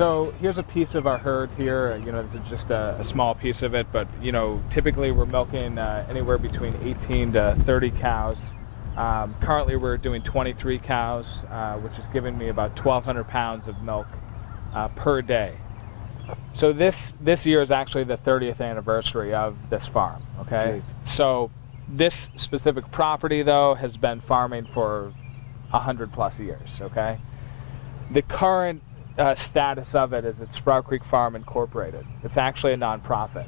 So here's a piece of our herd here. You know, it's just a small piece of it, but you know, typically we're milking anywhere between 18 to 30 cows. Currently we're doing 23 cows, which is giving me about 1,200 pounds of milk per day. So this year is actually the 30th anniversary of this farm, okay? So this specific property, though, has been farming for 100+ years, okay? The current status of it is it's Sprout Creek Farm Incorporated. It's actually a nonprofit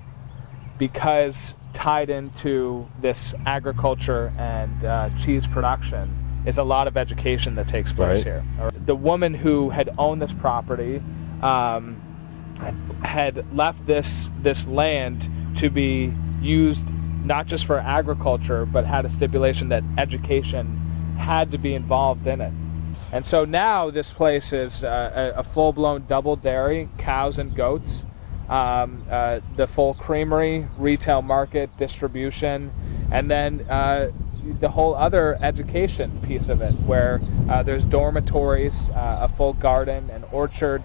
because tied into this agriculture and cheese production is a lot of education that takes place here. The woman who had owned this property had left this land to be used not just for agriculture, but had a stipulation that education had to be involved in it. And so now this place is a full-blown double dairy, cows and goats, the full creamery, retail market, distribution, and then the whole other education piece of it, where there's dormitories, a full garden, an orchard.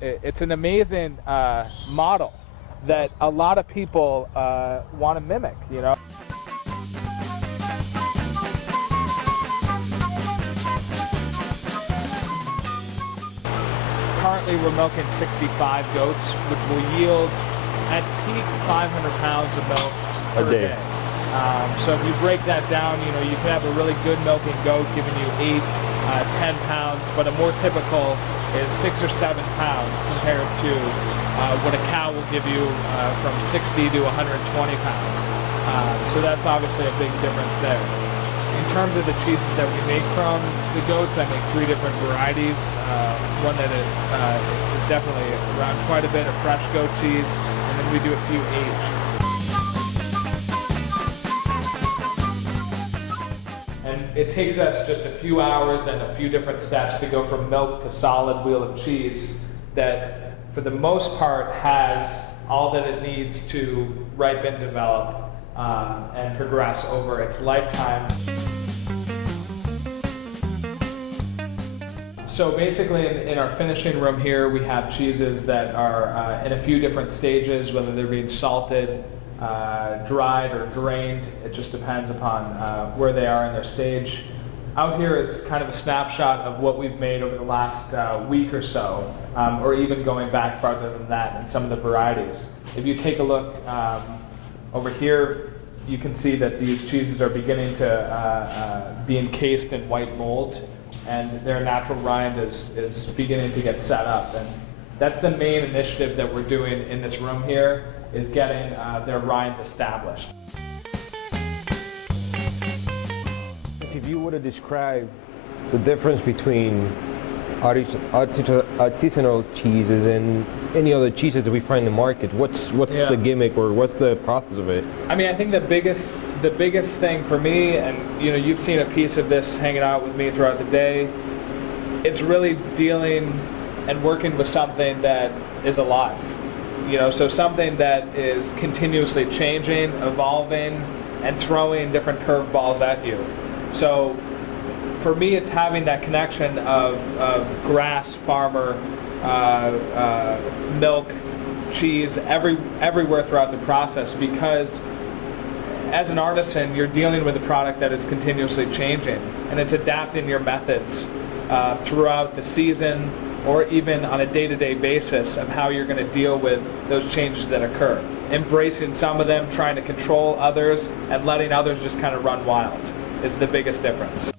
It's an amazing model that a lot of people want to mimic, you know. Currently we're milking 65 goats, which will yield at peak 500 pounds of milk per day. So if you break that down, you know, you can have a really good milking goat giving you 8, 10 pounds, but a more typical is 6 or 7 pounds compared to what a cow will give you from 60 to 120 pounds. So that's obviously a big difference there. In terms of the cheeses that we make from the goats, I make 3 different varieties. One that is definitely around quite a bit of fresh goat cheese, and then we do a few aged. And it takes us just a few hours and a few different steps to go from milk to solid wheel of cheese that, for the most part, has all that it needs to ripen, develop, and progress over its lifetime. So basically in our finishing room here, we have cheeses that are in a few different stages, whether they're being salted, dried, or drained. It just depends upon where they are in their stage. Out here is kind of a snapshot of what we've made over the last week or so, or even going back farther than that in some of the varieties. If you take a look over here, you can see that these cheeses are beginning to be encased in white mold, and their natural rind is beginning to get set up. And that's the main initiative that we're doing in this room here, is getting their rinds established. If you were to describe the difference between artisanal cheeses and any other cheeses that we find in the market, what's the gimmick, or what's the process of it? I mean, I think the biggest thing for me, and you know, you've seen a piece of this hanging out with me throughout the day, it's really dealing and working with something that is alive. You know, so something that is continuously changing, evolving, and throwing different curveballs at you. So for me, it's having that connection of grass, farmer, milk, cheese, everywhere throughout the process, because as an artisan, you're dealing with a product that is continuously changing, and it's adapting your methods throughout the season, or even on a day-to-day basis of how you're going to deal with those changes that occur. Embracing some of them, trying to control others, and letting others just kind of run wild is the biggest difference.